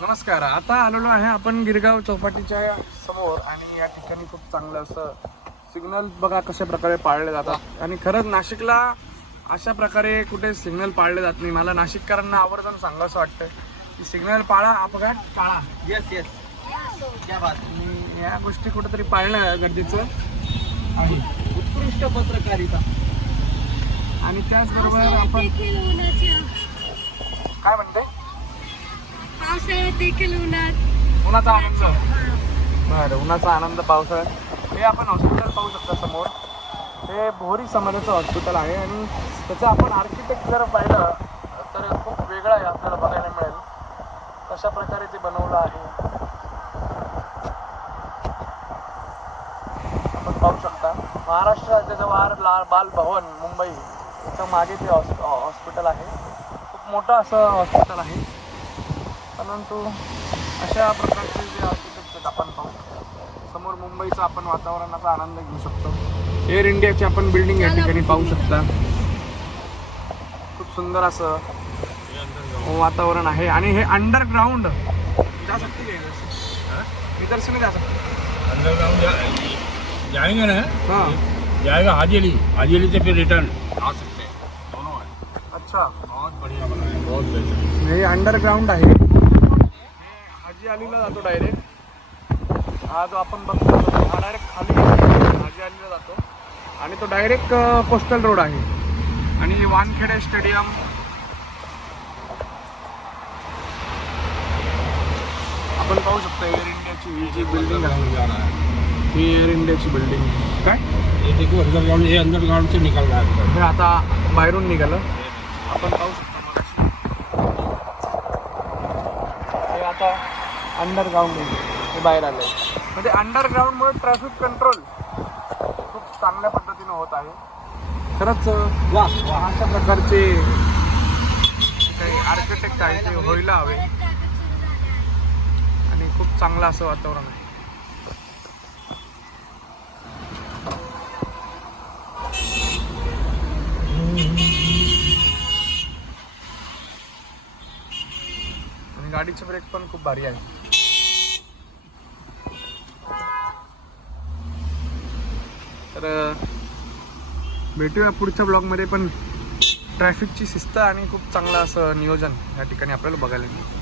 नमस्कार आता आलेलो आहे आपण गिरगाव चौपाटीच्या समोर आणि या ठिकाणी खूप चांगलं असं सिग्नल बघा कशा प्रकारे पाळले जातात. आणि खरंच नाशिकला अशा प्रकारे कुठे सिग्नल पाळले जात नाही. मला नाशिककरांना आवर्जून सांगावं वाटतं की सिग्नल पाळा अपघात टाळा. येस येस क्या बात आणि या गोष्टी कुठेतरी पाळणं गरजेचं आहे. उत्कृष्ट पत्रकारिता. आणि त्याचबरोबर आपण काय म्हणते पावसाळ्यात देखील उन्हात. उन्हाचा आनंद. बरं उन्हाचा आनंद पावसाळ्यात हे आपण हॉस्पिटल पाहू शकता समोर. हे भोरी समाजाचं हॉस्पिटल आहे आणि त्याचं आपण आर्किटेक्ट जर पाहिलं तर खूप वेगळं आहे आपल्याला बघायला मिळेल. कशा प्रकारे ते बनवलं आहे. आपण पाहू शकता. महाराष्ट्र राज्याचं वार ला बाल भवन मुंबई. इथं मागे ते हॉस्पिटल आहे. खूप मोठं असं हॉस्पिटल आहे. परंतु अशा प्रकारचे जे आर्किटेक्ट आपण पाहू शकतो. समोर मुंबईचा आपण वातावरणाचा आनंद घेऊ शकतो. एअर इंडियाची आपण बिल्डिंग या ठिकाणी पाहू शकता. खूप सुंदर असं वातावरण आहे. आणि हे अंडरग्राऊंड जा सकते इधर से नहीं जा सकते अंडरग्राउंड जा, जाएंगे ना? हाँ. जाएगा हाजी अली हाजी अली से फिर रिटर्न आ सकते हैं दोनों है अच्छा. बहुत बढ़िया बना है बहुत बेहतर हे अंडरग्राऊंड आहे. हे अलीला जातो डायरेक्ट हा जो आपण बघतो हा डायरेक्ट खाली हाजी अलीला जातो. आणि तो डायरेक्ट कोस्टल रोड आहे. आणि वानखेडे स्टेडियम आपण पाहू शकतो एअर इंडियाची ही जी बिल्डिंग आहे है ही एअर इंडियाची बिल्डिंग काय अंडरग्राउंड ये अंडरग्राउंड से निकल है हे आता बाहेरून निघालं. आपण पाहू शकतो. हे आता अंडरग्राऊंड हे बाहेर आलं आहे म्हणजे अंडरग्राऊंडमुळे ट्रॅफिक कंट्रोल खूप चांगल्या पद्धतीनं होत आहे. खरंच वा अशा प्रकारचे काही आर्किटेक्ट आहे ते व्हायला हवे. आणि खूप चांगलं असं वातावरण आहे. आणि गाडीचे ब्रेक पण खूप भारी आहे. तर भेटूया पुढच्या ब्लॉगमध्ये पण ट्रॅफिकची शिस्त आणि खूप चांगलं असं नियोजन या ठिकाणी आपल्याला बघायला मिळतं